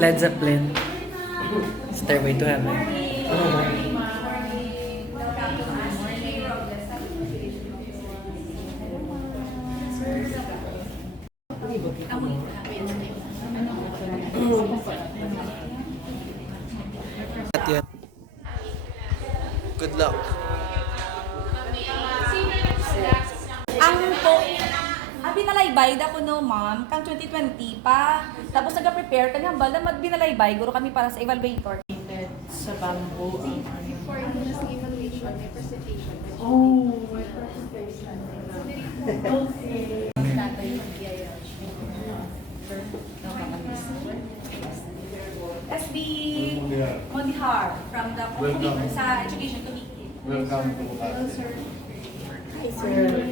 Led Zeppelin. Stairway to Heaven. At yun. Good luck. Ang binalaybay da ko no ma'am, kang 2020 pa. Tapos nag-prepare kami hambal na magbinalaybay, guro kami para sa evaluator. Sa bamboo. Before yung evaluation, may presentation. Oh, my presentation. Okay. Tatay yung BIH. SB Modihar from the committee sa Education Committee. Welcome to Hello, us. sir. Hi, sir.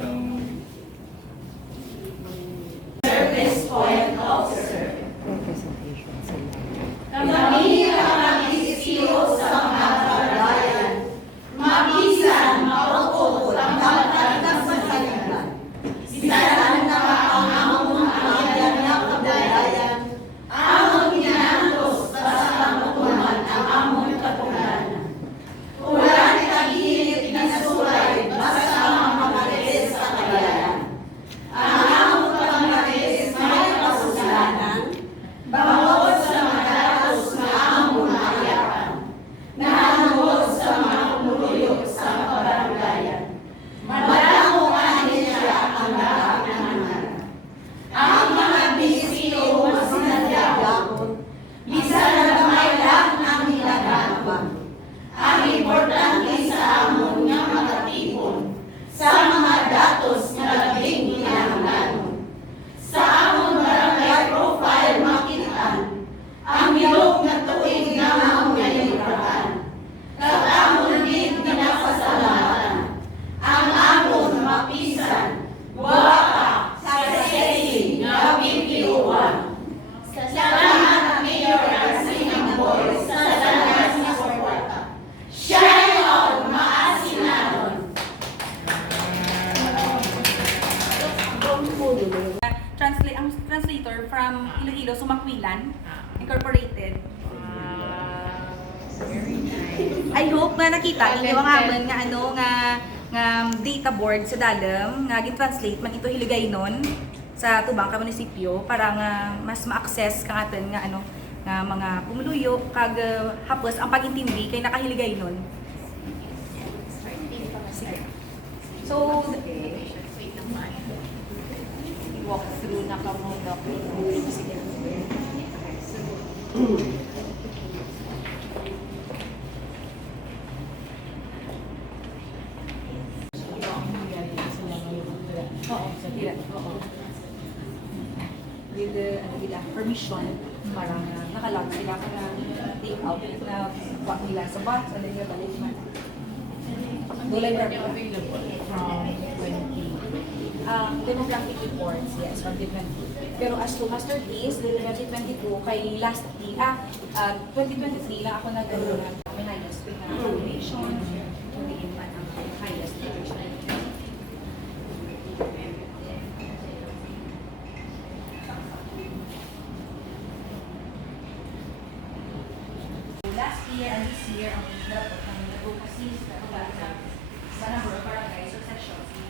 Ang translator from Iloilo, Sumakwilan, Incorporated. Very nice. I hope na nakita inyo ang amon nga ano nga data board sa Dalam nga gi-translate man ito Hiligaynon sa tubang ka munisipyo para nga mas ma-access ka atin nga ano nga mga pumuluyo kag hapos ang pag-intindi kay nakahiligaynon. So Wait naman. Walk through na ka muna. oo, dila. Oo. With ano nila permission para nakalog sila ka na take out na wag nila sa box and then yung balik man. Dulay Are na you available from 20? Demographic reports, yes, from 2020. Pero as to master case, 2022, kay last year, 2023 lang ako nag-ano na may highest na population, hindi man ang highest last year and this year, ang dapat ang nag-focus sa number of barangays or sections in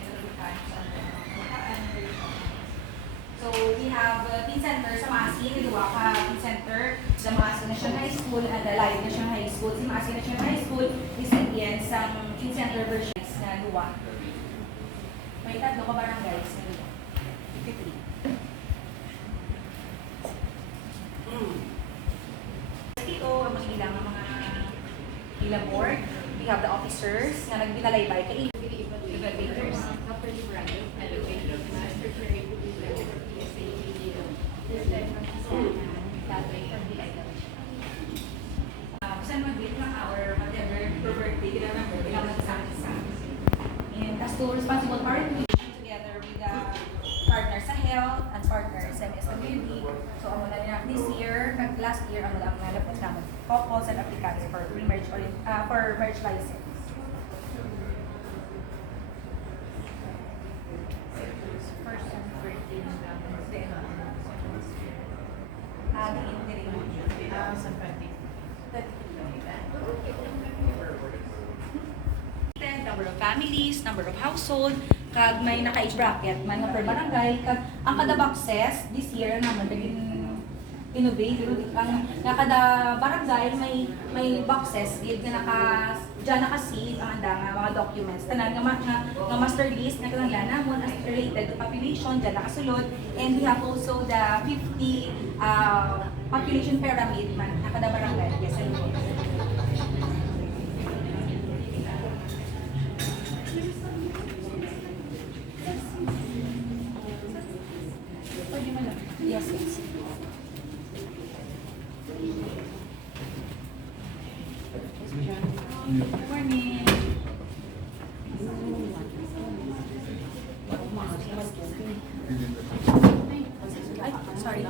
So we have teen center sa Maasin, dua ka teen center sa Maasin National High School at the Live National High School. Si Maasin National High School is again sa teen center versions na dua. May tatlo ka barangays na dua. 53. Dito, ang ilang mga ilang board. We have the officers na nagbinalaybay kay evaluators. Saan mag-greet ng our whatever per birthday, remember, kailangan isa-isa. And as to responsible parent, together with the partner sa health and partner sa MSWD. So, ang muna niya this year, last year, ang muna ang nalapot namin, couples and applicants for pre-marriage for marriage license. First and birthday ng families, number of household, kag may naka-age bracket man nga per barangay, kag ang kada boxes this year naman naging innovate ang nga kada barangay may boxes gid nga naka-save ang anda nga mga documents tanan nga master list na kinahanglan namon as related to population diyan nakasulod, and we have also the 50 population pyramid man na kada barangay. Yes, I know. Yes, yes. Good morning. Ay, sorry.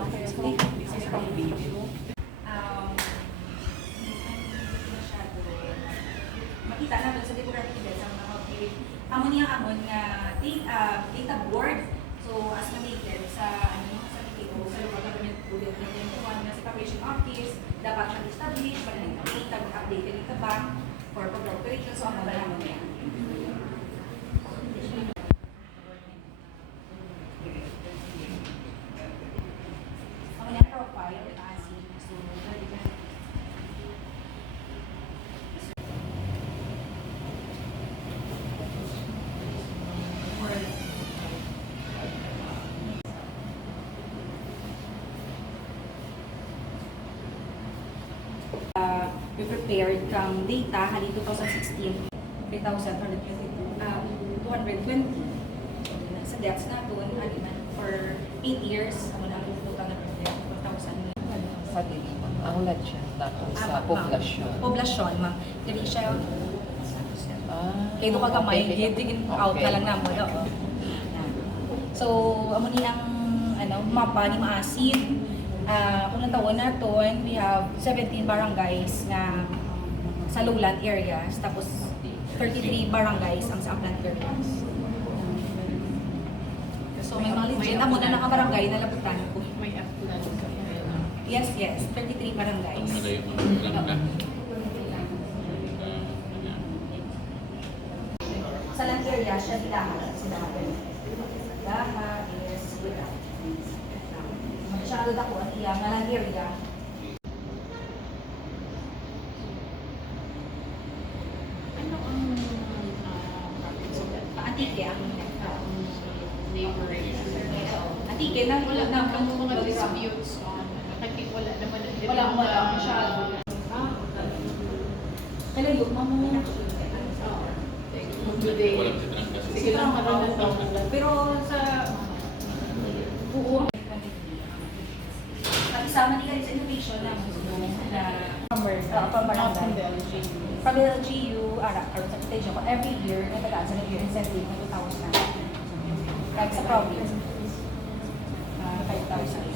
Makita naman sa demographic index ang mga update. Amon niya nga data board. So, as noted sa PTO, sa local government budget na 21 na sa population office, dapat siya establish, mag-update data bank for proper operation. So, ang mga naman yan. Ang mga profile, kasi so, we prepared kang data hali 2016, 3,220. Sa deaths na doon, haliman for 8 years, ang mga total na prepare, 1,000. Sa diliman. Ang ulat siya natin sa poblasyon. Poblasyon, ma'am. Dili siya, kaya doon kagamay, okay. digin out na lang naman. Oo. So, amo ni ang mapa ni Maasin. Kung nataon natin, we have 17 barangays na sa lowland areas, tapos 33 barangays ang sa upland areas. So may mga legit, amo na nakabarangay na labutan ko. May upland ka pa. Yes, 33 barangays. Sa land area, siya Dilaha. Dilaha is without. Masyado ako ang iya nga land area. Ano ang Antike ang neighboring? Antike na wala na Ang mga disputes on, wala naman. wala masyado. Kailan yung mamuna? Sige lang, karoon na to. Pero sa buo at isama nila sa innovation na From the LG. from the LGU, karoon sa potential ko, every year, may tagaan sa nag-year incentive ng 2,000. Kahit sa province, 5,000.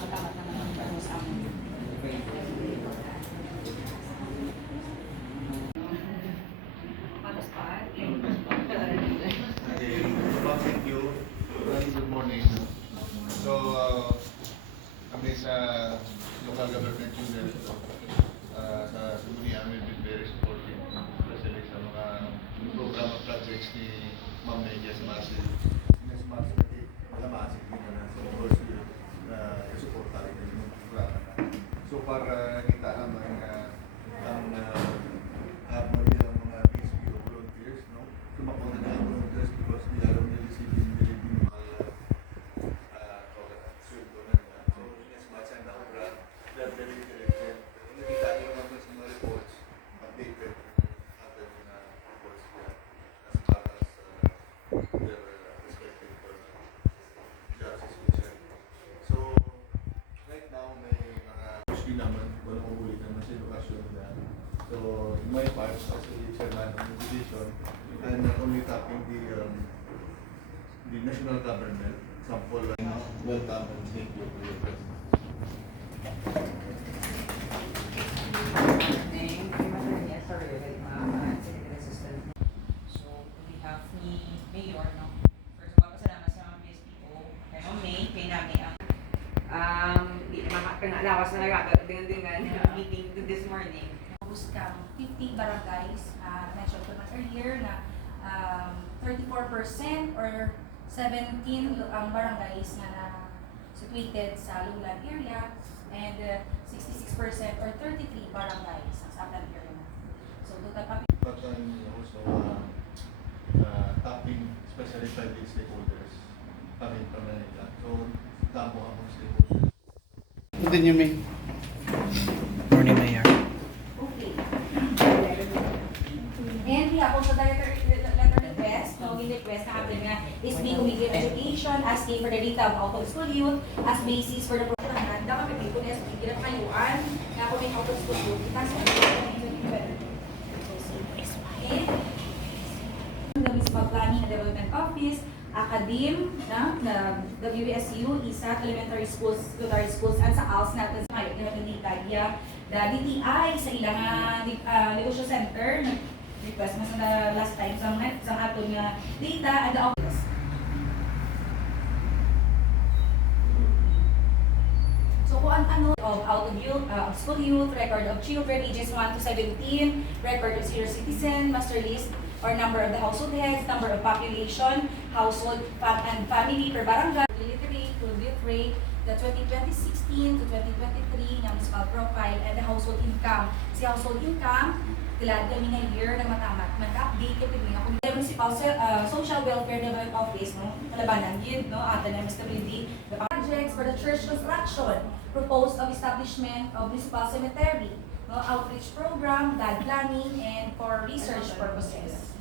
Katamat naman ang sa amin. Thank you. Good morning. So, kami sa local government unit sa Sumunian, we've been very supportive, especially sa mga program of projects ni Ma'am Medias Masil. Medias Masil, wala Masil din na. So, of course, support tayo ng programa na. So, para kita naman ang habang yung mga BSPO volunteers, no? Tumakbo na ang volunteers because we are only receiving very minimal sweldo na nila. So, yes, much and now, they're very interested. Nakita nyo naman sa mga reports, updated ating reports here as far as their respective jobs is concerned. So, right now, may mga pushkin naman, walang ulit naman sa edukasyon na. So, in my part, as a chairman of the division, I'm not only tapping the national government, sample, welcome and thank you for your presence. Name, I'm attorney at Sorry, my secretary assistant. So, we lawas na dengan meeting this morning. Focus kang 50 barangays, mentioned ko na earlier na 34% or 17 ang barangays na situated sa Lunglan area and 66% or 33 barangays sa Sablan area na. So total But also tapping especially private stakeholders coming from Manila. So, tamo among stakeholders. Hindi niyo may Morning, Mayor. Okay. And we have also letter request, no, request na happen nga is being immediate education, asking for the data of out of school youth as basis for the program. Handa kami dito na sa pagkira kayuan na kung may out of school youth. Kita sa the Municipal Planning and Development Office, Academe, na WSU, ISAT, Elementary Schools, Secondary Schools, at sa ALS natin sa kayo, na Italia, the DTI sa ilang negosyo center, request mas na last time sa aton nga data and the office. So kung ano of out of youth, school youth, record of children ages 1 to 17, record of senior citizen, master list or number of the household heads, number of population, household and family per barangay, illiterate, youth rate, the 2016 to 2023 na municipal profile and the household income. Si household income, tilad kami na year na matamat, mag-update kami nga kung municipal social welfare development office, no, malabanan yun, no, atan na MSWD, the projects for the church construction, proposed of establishment of municipal cemetery, no, outreach program, land planning, and for research purposes.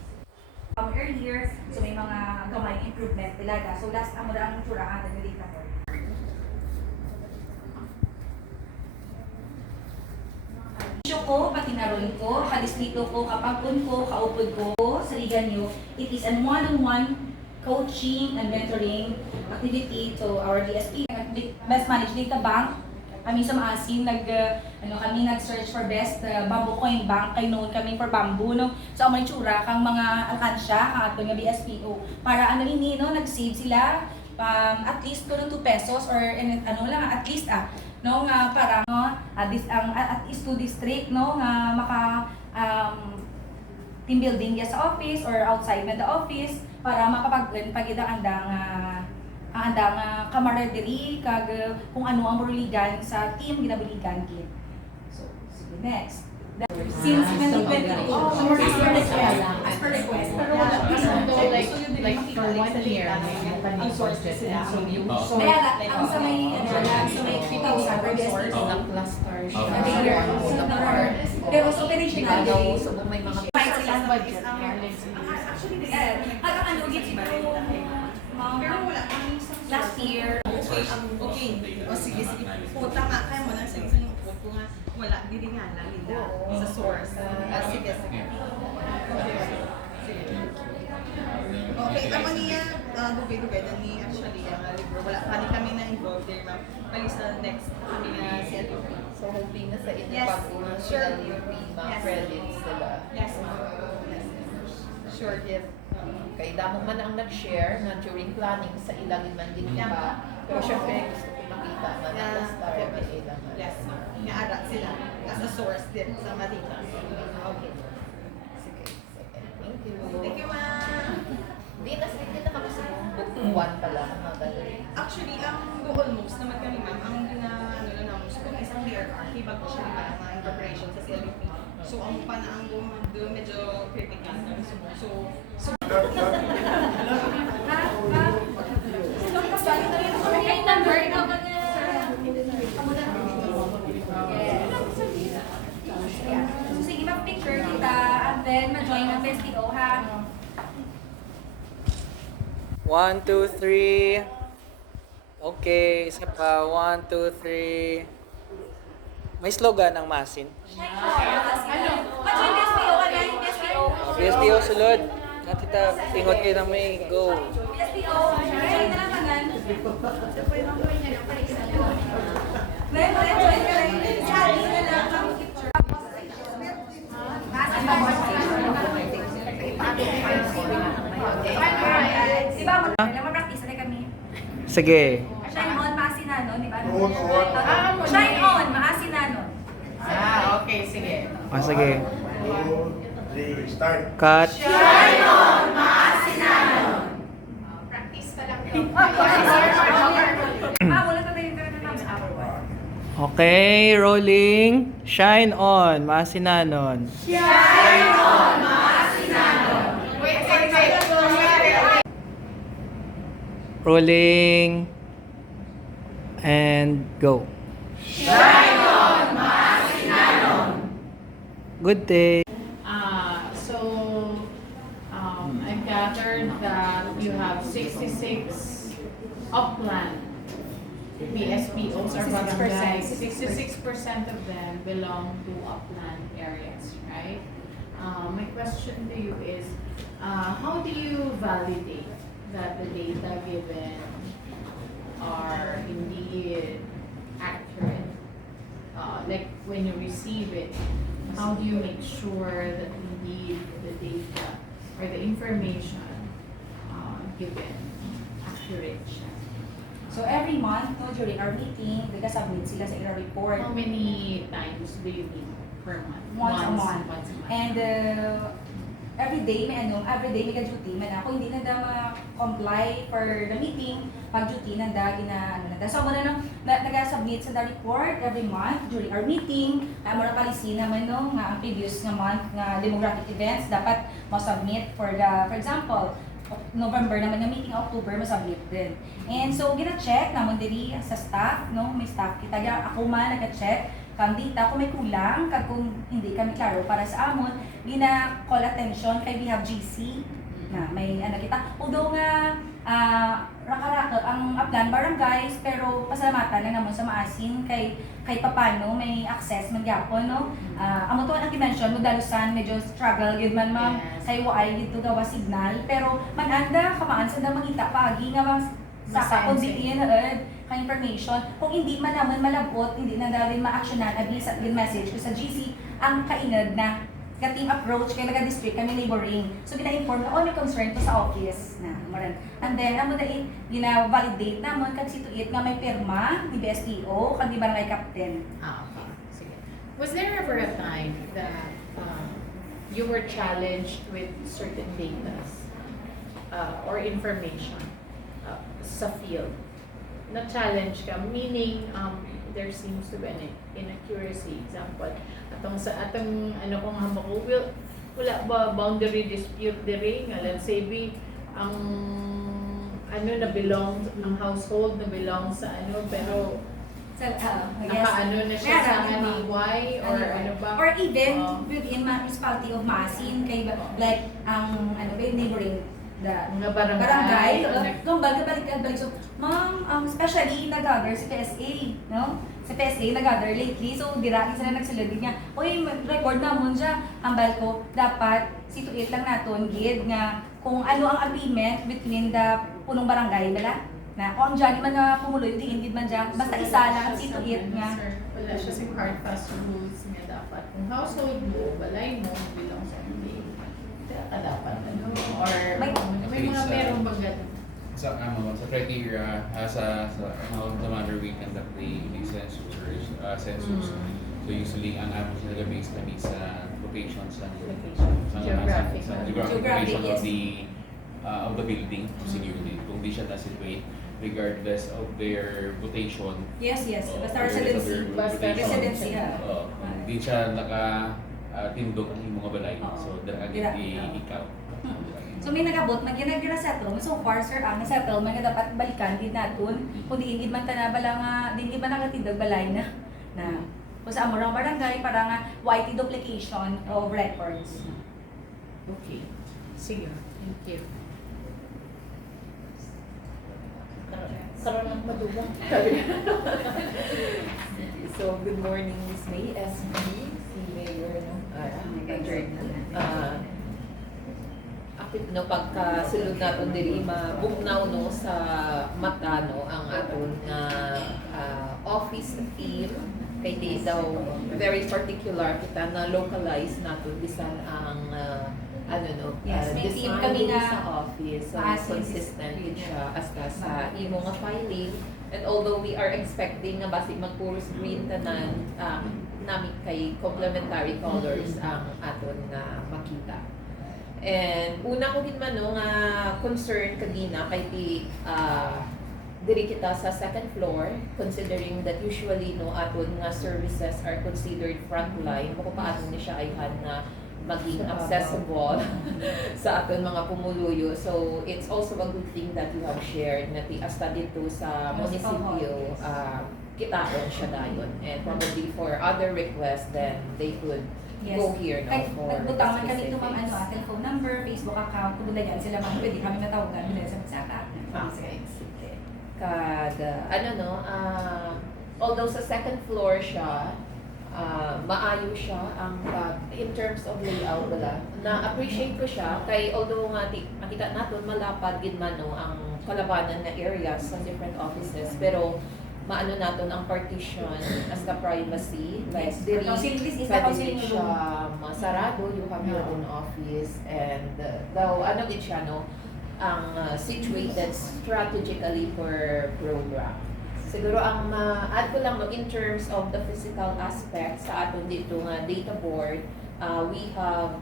Earlier, so may mga gamay improvement talaga. So last amo ra ang tsura atan yung dictator. Isyo ko, pati naroon ko, kadistrito ko, kapagpun ko, kaupod ko, sa ligan nyo, it is an one-on-one coaching and mentoring activity to our DSP. Best Managed Data Bank, kami sa maasin, kami nag-search for best bamboo coin bank, kay known kami for bamboo, no? So, may tsura kang mga alkansya, ang ato nga BSPO. Para no, nag-save sila, at least 2 pesos or at least, no, nga para, no, at least 2 district, no, nga maka, team building ya sa office or outside na the office, para makapag-learn pag ang camaraderie kag kung ano ang maruligan sa team ginabuligan kit. So, sige, next. Since 2020, as per request. Pero wala pa like for 1 year, ang sources sila. So you Kaya ang sa may 3,000 per guest. Ng cluster siya. Pero sa operational day, So, may mga fight sila sa budget. Actually, hanggang ano, siguro, pero wala last year. Okay. O sige. Puta nga, kaya mo lang sa isang upot ko nga, wala, dilingalan nila sa source. Sige. Okay, ako niya, dugay-dugay na ni actually, libro. Wala pa rin kami na involved there, ma'am. Bali sa next kami na CLUP. So, hoping na sa inyo Yes, pag-uwi sure. sila yung mga Yes. credits nila. Yes, ma'am. Yes. Sure, yes. Kaya damo man ang nag-share na during planning sa ilang man din Yeah. pa. Pero syempre gusto ko makita na Yeah. nag-star na ilang. Yes, ma'am. Nga-ara sila as a source din sa Manila. Okay. Sige. Thank you. Thank you, ma'am. Hindi na kami sa book 1 pala ang mga gathering. Actually, ang almost naman kami, ma'am, ang ano na namin, so kung isang DRR, ibag siya naman ang mga incorporation sa CLUP. So, ang pa na ang medyo critical. So, So, sige, mag-picture kita and then ma-join ng BSPO, ha? 1, 2, 3. Okay, isa pa. 1, 2, 3. May slogan ang Masin. Ano? Ma-join BSPO, ano? BSPO. BSPO sulod. Natita, tingot kayo na may go. BSPO. Join na lang kanan. Then, join ka rin. Sabi na lang ang picture. Nasa ba? Di ba, mag-practice na kami. Sige. Shine on, Masin na, no? Di ba? Promote. Shine on! Okay, sige. Ah, sige. 2, 3, start. Cut. Practice ka lang. Wala ka tayong thumbs up or what? Okay, rolling. Shine on, Masinanon. Wait. Rolling. And go. Good day. I gathered that you have 66 upland BSPOs or barangays. 66% of them belong to upland areas, right? My question to you is, how do you validate that the data given are indeed accurate? Like when you receive it, how do you make sure that indeed the data or the information given accurate siya? So every month, no, during our meeting, nag-submit sila sa ira report. How many times do you meet per month? Once a month. Once a month. And every day may ka-duty man ako hindi na ma-comply for the meeting pag duty nanda so mo na nag-submit sa the report every month during our meeting mo na policy naman no nga ang previous nga month nga demographic events dapat mo-submit for example November naman nga meeting, October mo-submit din. And so gina-check namon diri sa staff no may staff kita ako man nag-check kang data kung may kulang kag kung hindi kami klaro para sa amon gina-call attention kay we have GC na may kita although nga raka-raka ang upland barangays pero pasalamatan lang naman sa maasin kay papano may access man gyapon no amo to ang i-mention mo dalusan medyo struggle gid man ma'am Yes. kay waay dito gawa signal pero mananda kamaan sa da mangita paagi nga mas sa kundi iyan ka information kung hindi man naman malabot hindi na dali ma-actionan at least at message ko sa GC ang kainad na team approach kay naga-district kami neighboring. So gina-inform na may concern to sa office na maran. And then amo dai gina-validate namon kag situit nga may pirma ni BSPO kag di barangay captain. Okay. Sige. Was there ever a time that you were challenged with certain data or information sa field? Na-challenge ka, meaning there seems to be an inaccuracy. Example, atong kung hamo ko, wala ba boundary dispute diri nga let's say ang na belong ang household na belong sa pero So, I guess, naka na siya sa meron, anyway or ba? Or even within municipality of Masin kay like ang neighboring the Mga barangay. barangay, Connect. kung balik. So, ma'am, especially nag-gather si PSA, no? Si PSA nag-gather lately, so dira sila nagsulod niya. Uy, record na mo siya. Ang balko, dapat situit lang naton gid nga kung ano ang agreement between the punong barangay bala na kung ang dyan man nga pumuloy, di gid man dyan. Basta isa lang ang situit nga. Sir, wala siya si hard fast rules nga dapat. Kung household mo, balay mo, belong sa hindi. Ka dapat or may mga merong bagat. Sa criteria sa the matter we conduct the census. So usually ang average nila based kami sa locations Geographic. sa Geographic, location yes. of the building security. Kung di siya na-situate regardless of their votation. Yes. o Basta regardless of residency. their Basta votation, residency, di siya tindog ang imong nga balay. Oo. So dara Dira. ikaw. So may nagabot, settle. So far sir, ang settle man nga dapat balikan din naton. Kung di man tanabala nga, di man nakatindog balay na. Kung sa amorang barangay para nga YT duplication of records. Okay. Sige. Thank you. Karoon ng madubang. So, good morning, Miss May, SB, si Mayor, no? Akit no, pagkasulod natin diri, mabugnaw no, sa mata no, ang aton nga office team, kay di daw very particular kita na localize natin bisan ang Yes, may team design kami diri nga sa office, so ma-assist. consistent din siya hasta sa imo nga filing And although we are expecting na basi mag-puro screen tanan, namin kay complementary colors ang aton nga makita. And una ko din man no nga concern kadina kay diri kita sa second floor, considering that usually no aton nga services are considered frontline, mo paano ni siya ayhan na maging accessible sa aton mga pumuluyo. So it's also a good thing that you have shared na tiasta dito sa munisipyo, kitaon siya dayon. And probably for other requests, then they could go here no Kahit for nagbutangan kami ito specifics. telephone number, Facebook account, kung yan sila man pwede kami matawagan nila sa magsaka. Okay, sige. Ano no, although sa second floor siya, maayo siya ang in terms of layout wala. Na-appreciate ko siya kay although nga makita natin malapad gid man no ang kalabanan nga areas sa different offices, pero maano naton ang partition as the privacy, like Yes, diri counseling, this is the pwede counseling siya room. masarado, you have your own office, and daw ano gid siya no ang situated strategically for program. Siguro ang add ko lang no, in terms of the physical aspect sa aton dito nga data board, we have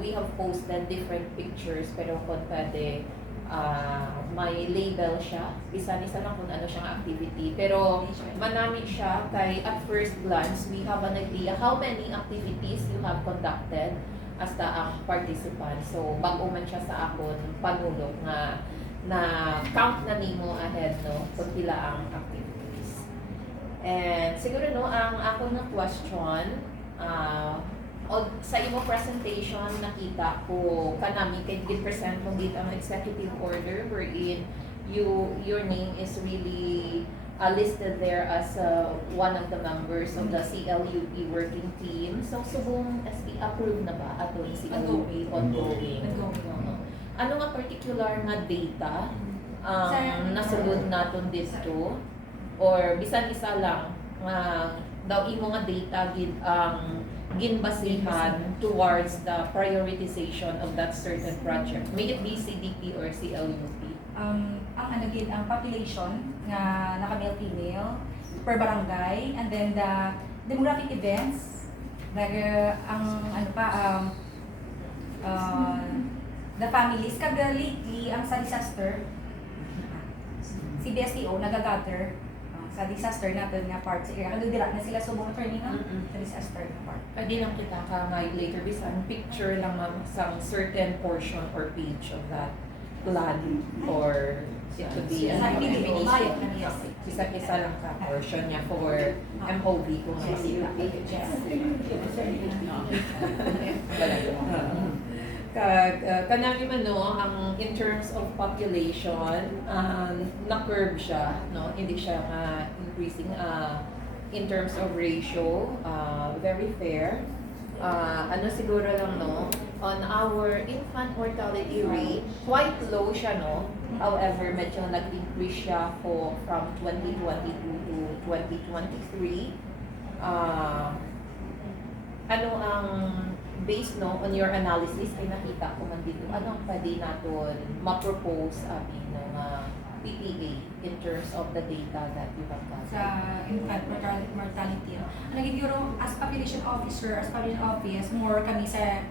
we have posted different pictures pero kung pwede may label siya, isa-isa lang kung ano siyang activity, pero manami siya kay at first glance we have an idea how many activities you have conducted as ang participant. So bago man siya sa akon panulog nga na count na nimo ahead no kung pila ang activities. And siguro no ang ako na question sa imo presentation nakita ko kanami kay gi-present mo dito ang executive order wherein your name is really listed there as one of the members of the CLUP working team. So subong SB approved na ba atong CLUP ongoing? Ano nga particular nga data ang nasulod naton dito or bisan isa lang nga daw imo nga data gid ang ginbasihan towards the prioritization of that certain project, may it be CDP or CLUP? Ang ang population nga naka-male female per barangay, and then the demographic events, the families kada lately ang sa disaster CBSTO nagagather sa disaster natin nga part sa area. Nagdira na sila subong attorney nga sa disaster na part. Pwede lang kita kamay later bisan picture lang sa certain portion or page of that plan or it could be Sa video, bayad na niya. isa lang ka portion niya for MOV kung makita. Kanami man no, ang in terms of population, na-curve siya, no? Hindi siya increasing in terms of ratio, very fair. Ano siguro lang no, on our infant mortality rate, quite low siya no. However, medyo nag-increase siya from 2022 to 2023. Ano ang based no on your analysis ay nakita ko man dito anong pwede naton ma-propose PPA in terms of the data that you have got Sa infant mortality. Nagiguro as population officer, as population office, more kami sa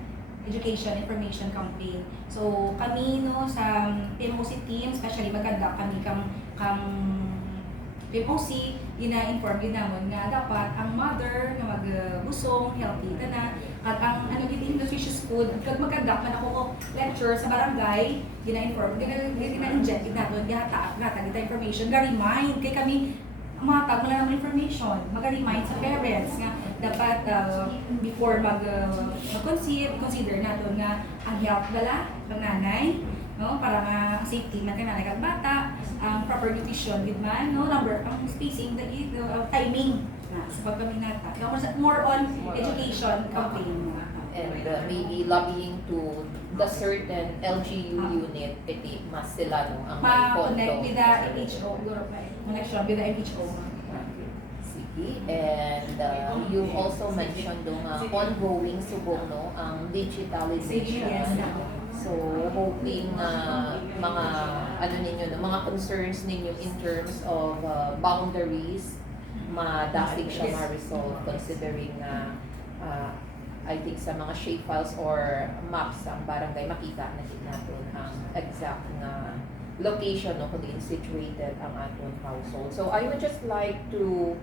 education information campaign. So kami no sa PMOC team, especially maganda kami kang PMOC, ina-inform din naman nga dapat ang mother nga magbusong, healthy ka na, at ang nutritious food, kag maganda man ako lecture sa barangay, ina-inform, ina-inject natin, gata kita information, ga-remind, kay kami, matag mo lang ng information, mag-remind sa parents nga dapat before mag-conceive, consider natin nga ang health dala ng nanay, no, para nga safety man kanang kag bata, ang proper nutrition with man, no, number ang spacing, the timing na sa pagpaminata. More on education campaign. and maybe lobbying to the certain LGU unit, iti mas sila no ang Ma-connect with the konto. MHO, connection with the MHO. Sige, and you also mentioned yung ongoing subong no ang digitalization Yes. So, hoping na mga ano ninyo, no, mga concerns ninyo in terms of boundaries, madasig siya ma-resolve considering na I think sa mga shape files or maps ang barangay, makita na din natin ang exact na location no, kung din situated ang ating household. So I would just like to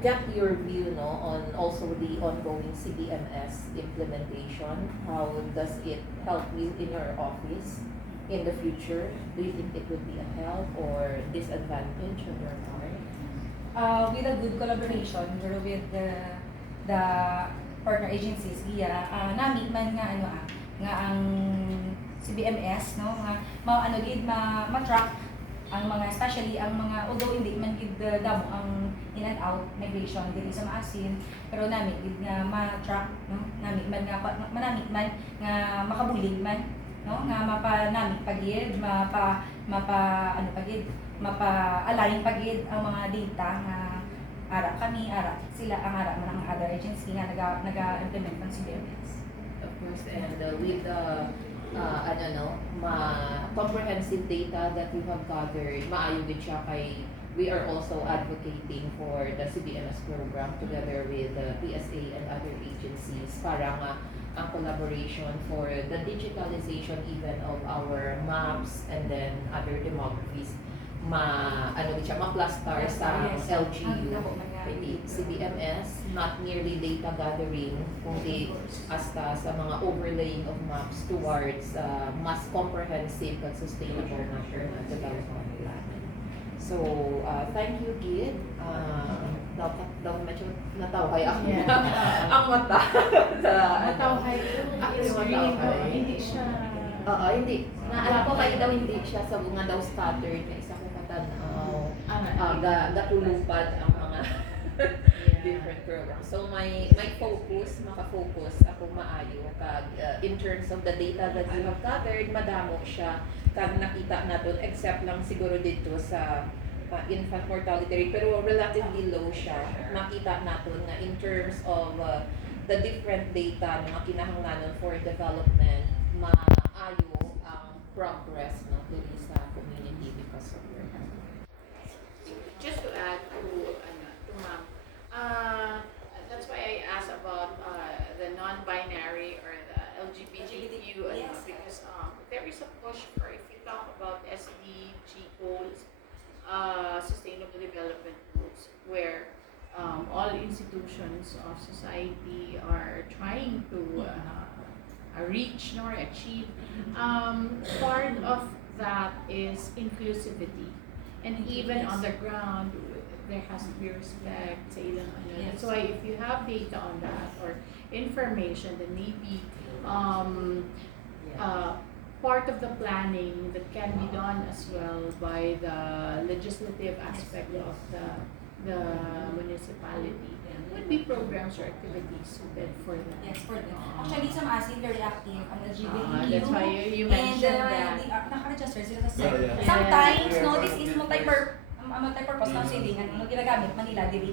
get your view no, on also the ongoing CBMS implementation. How does it help you in your office in the future? Do you think it would be a help or disadvantage on your part? With a good collaboration pero with the partner agencies iya nami man nga nga ang CBMS no nga ma-track ang mga especially ang mga although hindi man gid damo ang in and out migration dili sa maasin pero nami gid nga ma-track no nami man nga manami man nga makabulig man no nga mapanami pagid mapa-align pagid ang mga data nga ara sila ang ara man ang other agency nga naga-implement ng CBMS. Of course, and with comprehensive data that you have gathered, maayo gid siya kay we are also advocating for the CBMS program together with the PSA and other agencies para nga ang collaboration for the digitalization even of our maps and then other demographies ma-cluster sa LGU. Pwede CBMS, not merely data gathering, kundi hasta sa mga overlaying of maps towards mas comprehensive and sustainable national development plan. So, thank you, Gid. Daw medyo natawhay ako. Yeah. Ang mata. Matawhay. Hindi siya. Hindi. Naalam ko kayo daw hindi siya sa bunga daw scattered. May isa ko katanaw. Gatulupad ang mga different programs. So my maka-focus ako maayo kag in terms of the data that you have gathered, madamo siya kag nakita naton except lang siguro dito sa infant mortality rate pero relatively low siya. Nakita naton nga in terms of the different data nga kinahanglanon for development, maayo ang progress no diri sa community because of your help. Just to add to Ma'am, that's why I asked about the non-binary or the LGBTQ Yes. because there is a push for, if you talk about SDG goals, sustainable development goals, where all institutions of society are trying to reach nor achieve. Part of that is inclusivity, and even on the ground there has to be respect sa ilang ano. That's why if you have data on that or information, then maybe part of the planning that can be done as well by the legislative aspect of the municipality would be programs or activities suited for them. Yes, for them. Actually, sa Maasin, very active ang LGBTQ. That's why you mentioned that. And naka-register sila sa Yeah, SEC. yeah. Sometimes, Yeah. no, this is multi-purpose counseling. Ano ginagamit, Manila, dili.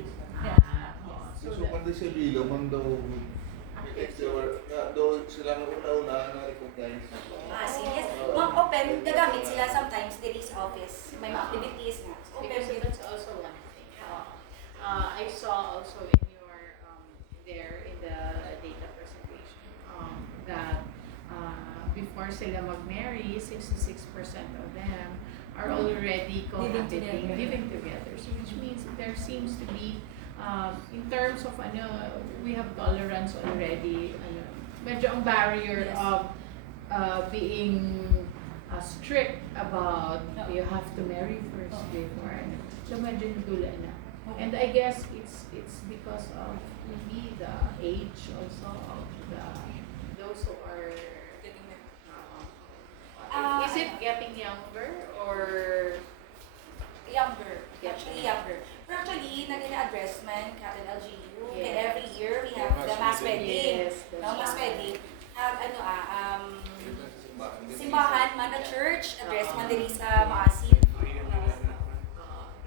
So, pati sa Bilo, man daw, daw sila ang una-una na-recognize. Maasin, yes. Mga open, gagamit sila sometimes, dili sa office. May mga activities nga. Open Because with that's also one thing. I saw also in your there in the data presentation that before sila mag-marry, 66% of them are already cohabiting, living together. So which means there seems to be in terms of we have tolerance already. Medyo ang barrier Yes. of being strict about you have to marry first before. So medyo nadula na. And I guess it's because of maybe the age also of those who are getting married. is it getting younger or Younger. Actually, younger. Pero actually, nag-address man, Captain LGU. Yes. And every year, we have the mass wedding. Yes, that's No, mass right. wedding. Simbahan man na church, address man diri sa Maasin.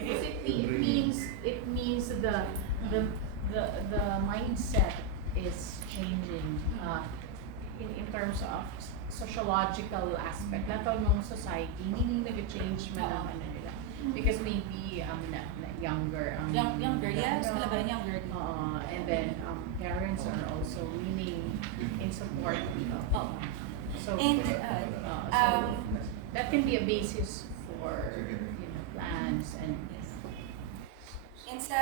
because it means the mindset is changing in terms of sociological aspect. Lahat ng society, hindi nag-change man ang ano nila. Because maybe younger Younger, yes, kalaban younger. and then parents are also leaning in support. Oo. So, And, so that can be a basis for plans and And sa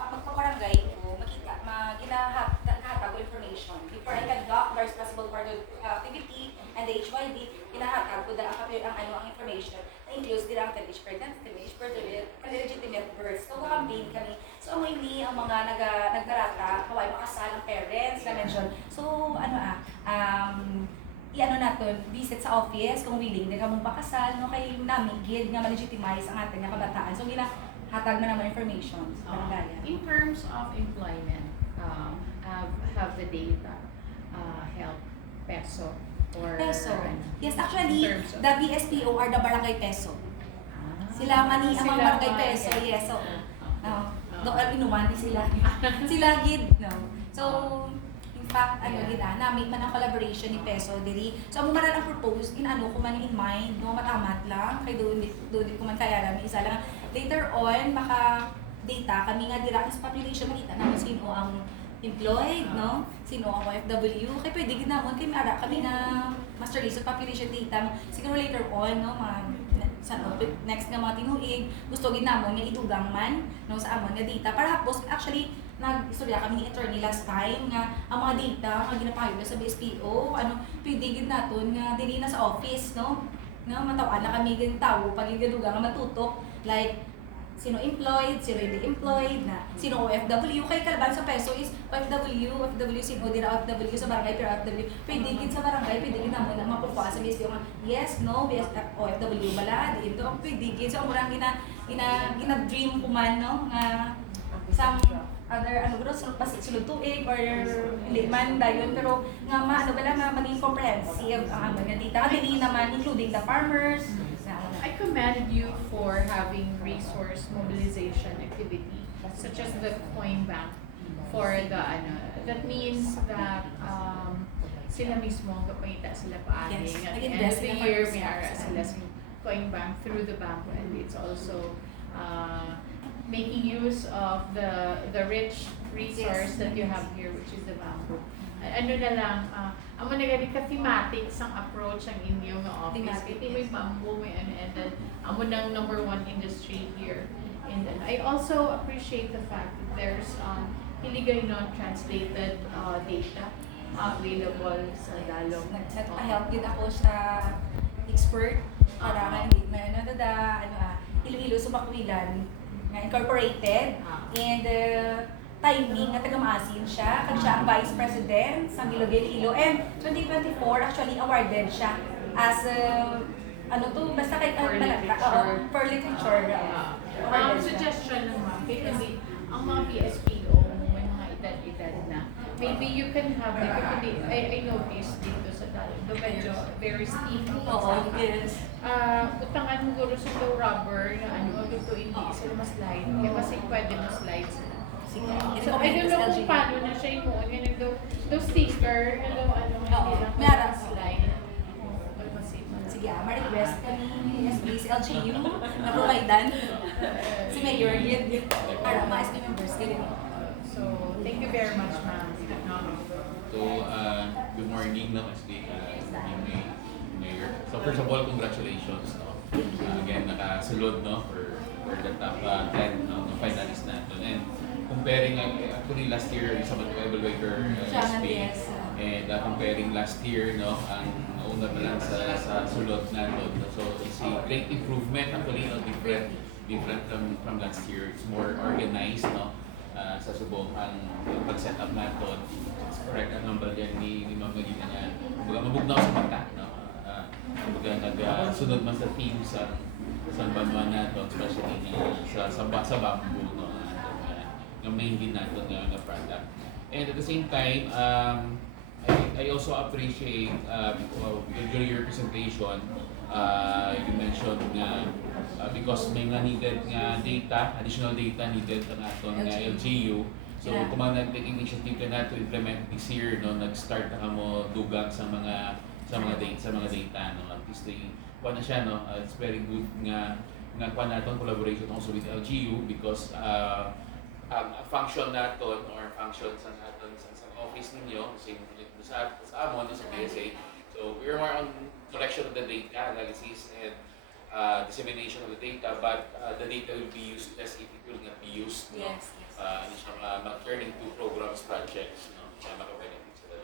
magpaparangay ko, ginahatag ko information. Before I can dock the responsible for the activity and the HYD, ginahatag ko dahil ang information na includes din ang teenage pregnancy, teenage birth, legitimate birth. So, campaign kami. So, ang hindi ang mga nagkarata, kaway makasal ang parents na mention. So, natin, visit sa office kung willing din ka mong pakasal, no, kay namigid nga ma-legitimize ang ating kabataan. So, hatag na naman information sa barangay. in terms of employment, have the data help peso or Peso. ano, Yes, in actually, terms of- the BSPO are the barangay peso. Sila ang mga barangay peso, yes. So, inuman, di sila. Sila gid, no. So, in fact, namin man ang collaboration ni Peso diri. So, amo man ang propose, ko man in mind, no, matamat lang, kay doon ko man kaya lang, isa lang. Later on, data kami nga dira sa population, makita namin sino ang employed, no? Sino ang OFW. Kaya pwede ginamon, kami na master list of population data. Siguro later on, no, next nga mga tinuig, gusto ginamon nga itugang man, no, sa amon nga data. Para hapos, actually, nag-istorya kami ni attorney last time nga ang mga data, mga ginapahayag sa BSPO, pwede gid naton nga dili na sa office, no? No, matawan na kami gin tawo pag igadugang nga matutok, like sino employed, sino hindi employed, na sino OFW. Kay kalaban sa peso is OFW, sino din OFW sa barangay, pero OFW, pwede gid sa barangay, pwede gid namon na mapukuha sa BSPO nga, yes, no, OFW bala, dito, pwede gid. So, murang gina-dream ko man, no, nga some other sulod tuig or hindi man dayon, pero nga maging comprehensive ang amon nga dita. Dili naman including the farmers. I commend you for having resource mobilization activity such as the coin bank for the that means that sila mismo kapangita sila paani Yes, at the end of nag-invest the na year farmers may sa ara sila sa coin bank through the bank, and it's also making use of the rich resource that you have here, which is the bamboo. Ano na lang, amo na gani ka-thematic sang approach ang inyong office. Thematic, Kasi may yes. bamboo, may and then amo nang number one industry here. And then I also appreciate the fact that there's Hiligay non-translated data available sa Dalong. Nagpa-help din ako sa expert para nga hindi may Iloilo Sumakwilan nga incorporated, and timing nga taga-maasin siya, kag siya ang Vice President sa Iloilo, and 2024 actually awarded siya as basta kay for literature. Suggestion lang ma'am, kasi ang mga PSPO, may mga edad-edad na, maybe you can have, I noticed dito sa Dalong, medyo very steep. Oo, yes. Utangan mo guro sa daw rubber na ito hindi sila ma-slide. Kaya kasi pwede ma-slide sila. Sige. So I don't know kung paano na siya yung ganun daw sticker, hindi lang Meron. slide. Sige, ma-request kami SBC LGU na providean si Mayor Gid para mga SB members din. So thank you very much, ma'am. So, good morning, no, SD, Mayor. So, first of all, congratulations, no. Again, nakasulod, no, for the top 10, no, finalist natin. And comparing, actually, last year, sa Evaluator SP, and comparing last year, no, ang una pa lang sa sulod natin. So, you see great improvement, actually, no, different from last year. It's more organized, no, sa subong ang pag-set up natin. It's correct ang number dyan ni Ma'am Magina niya. Kumbaga mabugnaw sa mata, no? Kumbaga nag-sunod man sa team sa banwa natin, especially sa bamboo, no? Yung main din natin nga product. And at the same time, I also appreciate during your presentation, you mentioned nga because may nga needed nga additional data needed ang aton nga LGU. So kung nag-take initiative ka na to implement this year, no, nag-start na mo dugang sa mga sa mga data no. At least kuha na siya no. It's very good nga kuha naton collaboration also with LGU because ang function naton or function sa naton sa office ninyo same sa amon sa PSA. So we're more on collection of the data, analysis and dissemination of the data, but the data will be used as if it will not be used no. Yes, yes. Ano siya turn into programs, projects no. Kaya maka-benefit sila.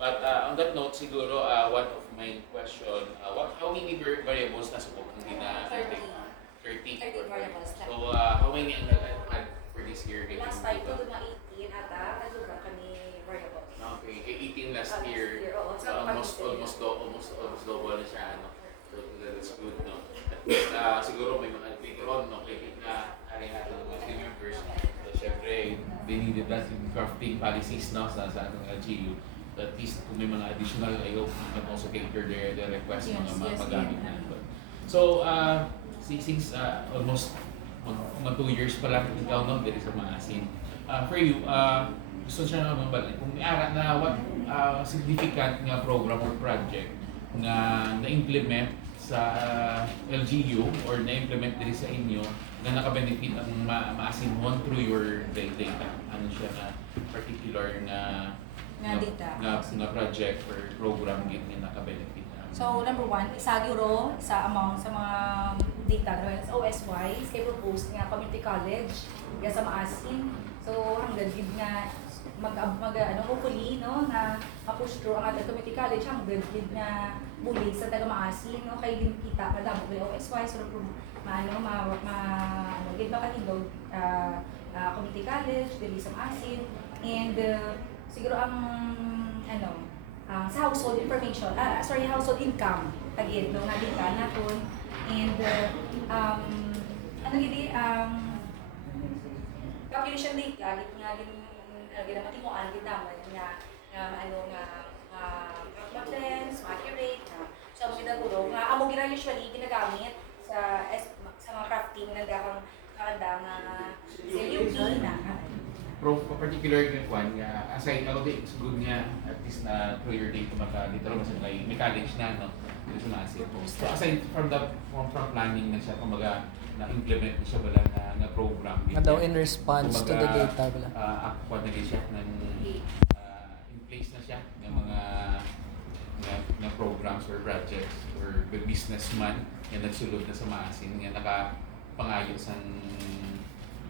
But on that note, siguro one of my question, how many variables na subok hindi na 30 variables lang. So how many ang nag-add for this year? Last time, ito na 18 ata, nagluga kami variables. Okay, 18 last year. Oo. So, Almost double na siya ano. So that's good no. At least siguro may mga later on no, kaya ari natin ng mga team members. So syempre they needed that in crafting policies no sa ating LGU. At least kung may mga additional, I hope you can also cater their request Yes, mga yes, paggamit yeah. natin. So since almost 2 years pa lang ikaw no, there is a maasin. For you, gusto siya na mabalik. Kung may ara na what significant nga program or project na na-implement sa LGU or na-implement din sa inyo na naka-benefit ang maasin mo through your data. Ano siya na particular na data. na project or program gid nga naka-benefit. So, number one, isa gyuro sa among sa mga data sa OSY, kay propose nga community college nga sa maasin. So, hanggang gid nga hopefully no na ma-push through ang ating community college hanggang gid nga bulig sa taga maasin no kay din kita madamo kay OSY so gid makatindog community college dili sa maasin and siguro ang sa household information, household income, tagid, no, nga dita naton. And, calculation data, ginamatimuan, ginaman nga trends, accurate, so, ginaguro, nga, amo gira usually ginagamit sa mga crafting na CLUP na, particular yung kwan nga aside ako din it's good nga at least na through your data dito rin kasi may college na no dito sa Masin. So aside from planning na siya kumbaga na-implement na siya bala na program Nga daw in response to the data bala. Aqua na siya ng in place na siya ng mga na programs or projects or businessman nga nagsulod na sa Masin nga nakapangayo sa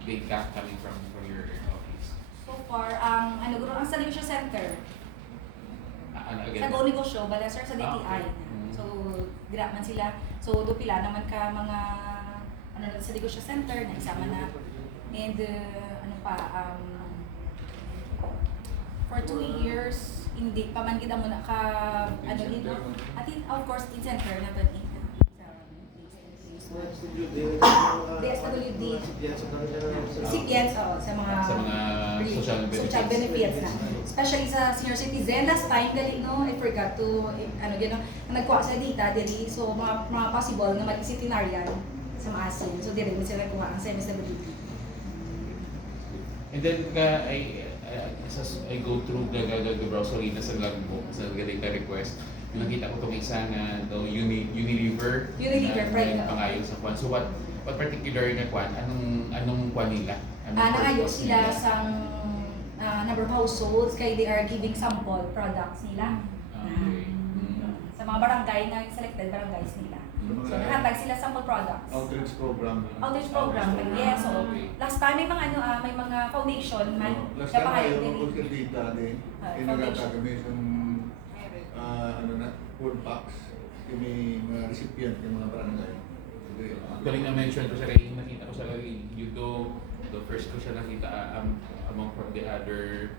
data coming from your office. So far, ang sa negosyo center, sa Go Negosyo, bala sir sa DTI. Okay. So, dira man sila. So, do pila naman ka mga sa negosyo center na isama na. And for 2 years, hindi pa man kita muna ka dito. At of course, in center na to DSWD. Sa mga social benefits na. Especially sa senior citizen, last time dali no, I forgot to nagkuha sa data dali so mga possible na mag-centenarian sa maasin. So dili mo sila kuha ang MSWD. And then I go through the browser na sa logbook sa data request. Nakita ko itong isa na Unilever right na pangayo sa kwan. So what particular na kwan? Anong kwan nila? Nangayo sila sa number of households kaya they are giving sample products nila. Okay. Sa mga barangay na selected barangays nila. So nakatag sila sample products. Outreach program. Yes. So last time may mga may mga foundation man Last time pangayo tayo din. local data din. Inagagamitin food packs yung mga recipient yung mga barangay. Actually na-mention ko siya kay nakita ko siya kay Yudo. The first ko siya nakita among from the other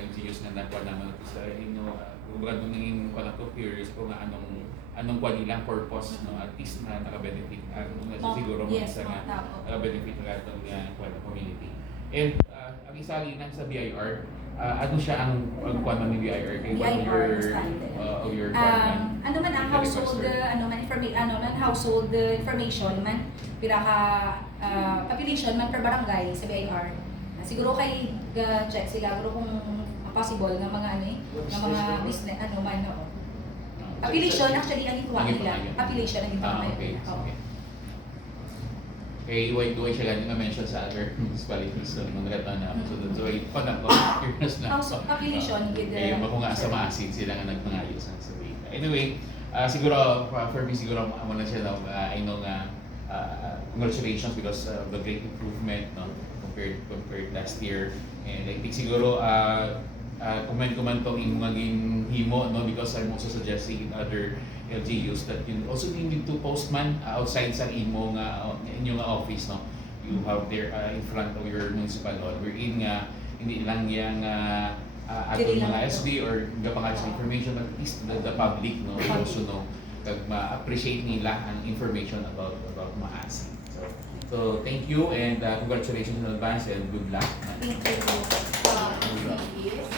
LGUs na nakuha naman ito sa inyo. Kumbaga nung naging ko na to curious ko nga anong kuha nilang purpose no at least na naka-benefit siguro Yes, sa nga tao. naka-benefit na itong kuha na community. And ang isa linan sa BIR, ano siya ang kuha man ni BIR kay one of your kuha Ano man ang household household information man pinaka population man per barangay sa BIR. Siguro kay check sila guro kung possible nga mga nga mga business Appellation, actually, ang ikuha Ang nila. ikuha. Appellation ang ikuha nila. Okay. Oo. Okay. Kaya iway siya ganyan na-mention sa other municipalities so nung nagkataon na ako. So doon, so ipanap ko, curious na Also, ako. appellation with the... Eh, kung nga sa maasin sila nga nagpangayos sa way. Anyway, siguro, for me siguro, amo na siya, no, I know nga, congratulations because of the great improvement, no, compared last year. And I think siguro, comment ko man tong imong himo, no, because I'm also suggesting in other LGUs that you also need to postman outside sa imo nga inyong office, no. You have there in front of your municipal hall wherein nga hindi lang yang atong mga SB or gapangal sa information but at least the public, no, also know kag ma-appreciate nila ang information about maasin. So thank you and congratulations in advance and good luck. Thank you. Yes.